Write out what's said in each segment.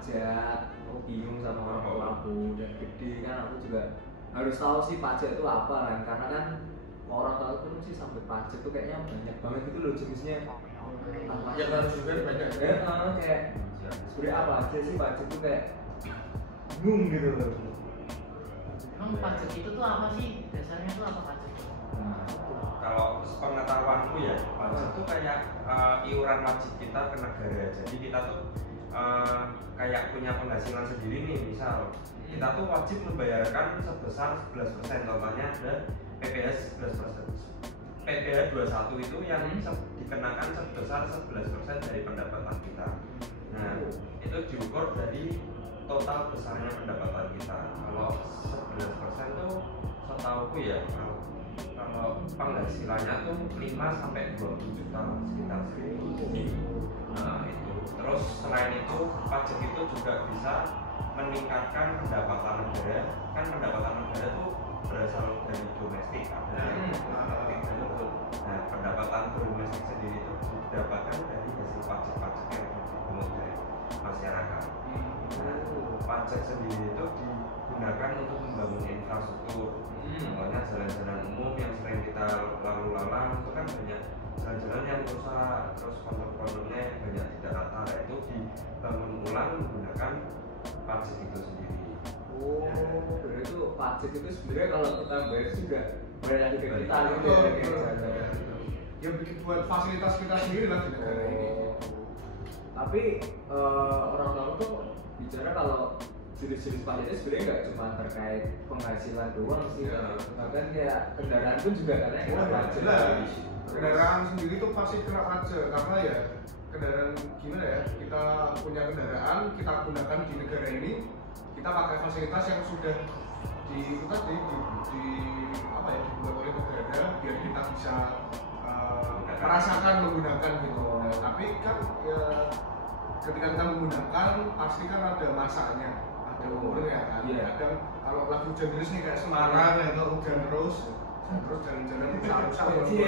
pajak. Aku bingung sama orang tua aku dan gede kan aku juga harus tahu sih pajak itu apa kan, karena kan orang tua aku sih sampai pajak tuh kayaknya banyak banget gitu loh jenisnya. Yang harus juga banyak. Kayak sebenarnya apa aja sih pajak tuh kayak bingung gitu loh. Emang pajak itu tuh apa sih? Dasarnya tuh apa pajak? Kalau pengetahuanku ya, pajak itu kayak iuran wajib kita ke negara. Jadi kita tuh kayak punya penghasilan sendiri nih, misal kita tuh wajib membayarkan sebesar 11%. Contohnya ada PPh 11%. PPh 21 itu yang dikenakan sebesar 11% dari pendapatan kita. Nah, itu diukur dari total besarnya pendapatan kita. Kalau 11% tuh setauku ya, kalau penghasilannya tuh 5 sampai 20 juta sekitar segitu. Nah, itu. Terus selain itu, pajak itu juga bisa meningkatkan pendapatan negara. Kan pendapatan negara tuh berasal dari domestik kan. Nah, pendapatan domestik sendiri itu didapatkan dari hasil pajak-pajak yang dipungut dari masyarakat. Nah, pajak sendiri itu digunakan untuk membangun infrastruktur. Contohnya jalan-jalan umum yang sering kita lalu lalang itu kan banyak jalan-jalan yang rusak, terus pondok-pondoknya banyak tidak rata, itu dibangun ulang menggunakan pajak itu sendiri. Berarti itu pajak itu sebenarnya kalau kita bayar juga bayar lagi ke kita gitu ya. Yang bikin buat fasilitas kita sendiri lah di negara ini. Tapi orang tua tuh bicara kalau jenis-jenis pajak itu sebenarnya nggak cuma terkait penghasilan doang sih, bahkan kayak kendaraan pun juga katanya kena pajak. Kendaraan sendiri tuh pasti kena pajak karena ya kendaraan gimana ya, kita punya kendaraan kita gunakan di negara ini, kita pakai fasilitas yang sudah dibuat oleh negara biar kita bisa merasakan menggunakan gitu. Nah, tapi kan ya, ketika kita menggunakan pasti kan ada masanya, ada umurnya kan. Kadang kalau lagi hujan deras nih kayak Semarang itu hujan terus jalan-jalan usah banjir.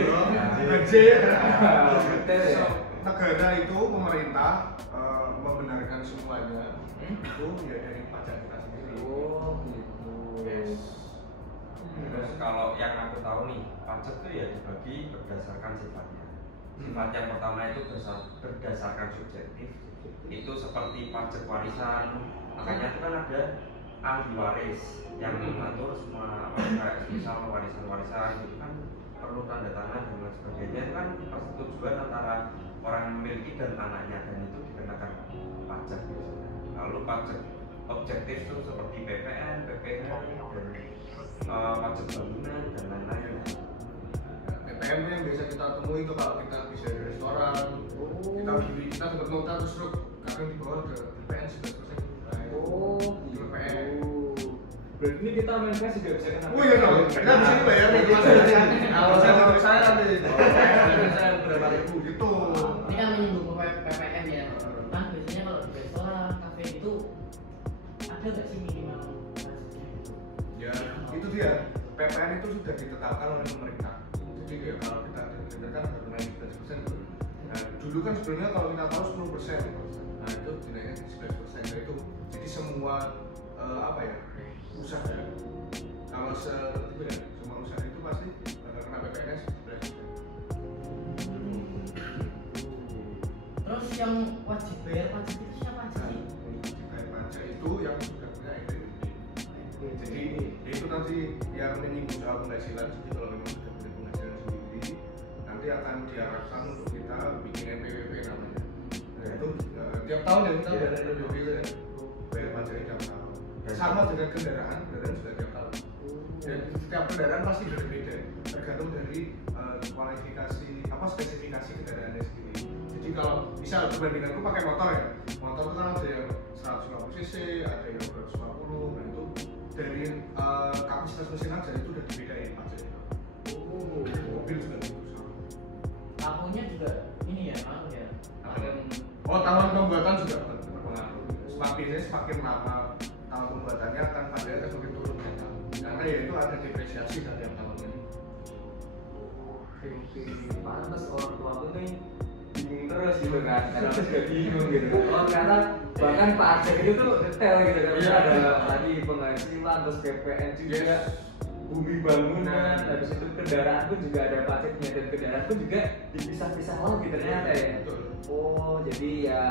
Negara itu pemerintah membenarkan semuanya itu ya dari pajak kita sendiri. Gitu. Terus kalau yang aku tahu nih, pajak itu ya dibagi berdasarkan sifatnya. Sifat yang pertama itu berdasarkan subjektif. Itu seperti pajak warisan. Makanya itu kan ada ahli waris yang mengatur semua kayak misal warisan-warisan itu kan perlu tanda tangan dan lain sebagainya. Itu kan persetujuan antara orang yang memiliki dan anaknya, dan itu dikenakan pajak biasanya. Lalu pajak objektif itu seperti PPN, PPh, dan pajak bangunan dan lain-lain. PPN itu yang biasa kita temui itu kalau kita bisa di restoran, kita dapat nota terus kadang di bawah ada PPN 11%. PPN. Berarti ini kita main gas juga bisa kena. Iya dong, kita bisa dibayar nih kalau saya nanti saya berapa ribu gitu. Ini kan menyinggung PPN ya. Kan biasanya kalau di restoran, kafe itu ada nggak sih minimal pajaknya gitu? Ya, itu dia. PPN itu sudah ditetapkan oleh pemerintah. Jadi ya, kalau kita kan baru naik 11%. Nah, dulu kan sebenarnya kalau kita tahu 10%. Nah, itu dinaikkan 11% itu. Jadi semua usaha kalau semua usaha itu pasti kena PPN 11%. Terus yang wajib bayar pajak itu siapa aja sih? Wajib bayar pajak itu yang sudah punya NPWP. Jadi itu nanti yang menyinggung soal penghasilan. Jadi kalau memang sudah punya penghasilan sendiri, nanti akan diarahkan untuk kita bikin NPWP namanya. Nah, itu tiap tahun ya kita bayar NPWP ya. Bayar pajak tiap tahun. Sama dengan kendaraan juga tiap tahun. Dan setiap kendaraan pasti berbeda, tergantung dari kualifikasi spesifikasi kendaraannya sendiri. Jadi kalau misal perbandinganku pakai motor ya, motor itu kan ada yang 150 cc, ada yang 250, nah itu dari kapasitas mesin aja itu udah dibedain pajaknya. Mobil juga gitu. Tahunnya juga ini ya, ya. Tahun pembuatan juga berpengaruh. Semakin lama tahun pembuatannya akan pajaknya semakin turun karena ya itu ada depresiasi setiap tahunnya. Pantes orang tua aku nih bingung terus gitu kan, karena aku juga bingung gitu. Oh ternyata bahkan pajak itu tuh detail gitu kan, ada tadi penghasilan, terus PPN juga, bumi bangunan, habis itu kendaraan pun juga ada pajaknya, dan kendaraan pun juga dipisah-pisah lagi ternyata ya. Oh jadi ya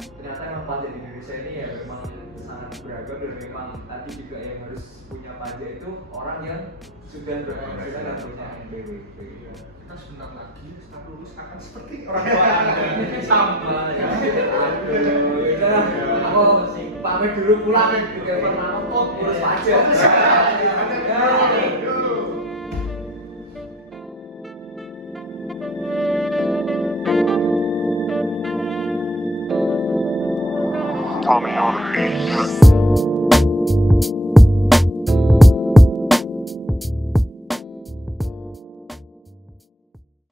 ternyata emang pajak di Indonesia ini ya memang sangat beragam, dan memang tadi juga yang harus punya pajak itu orang yang sudah berpenghasilan dan punya NPWP. Kita sebentar lagi setelah lulus akan seperti orang tua Anda. Sama ya. Aduh, itu lah. Aku pamit dulu pulang ke Kevin, urus pajak.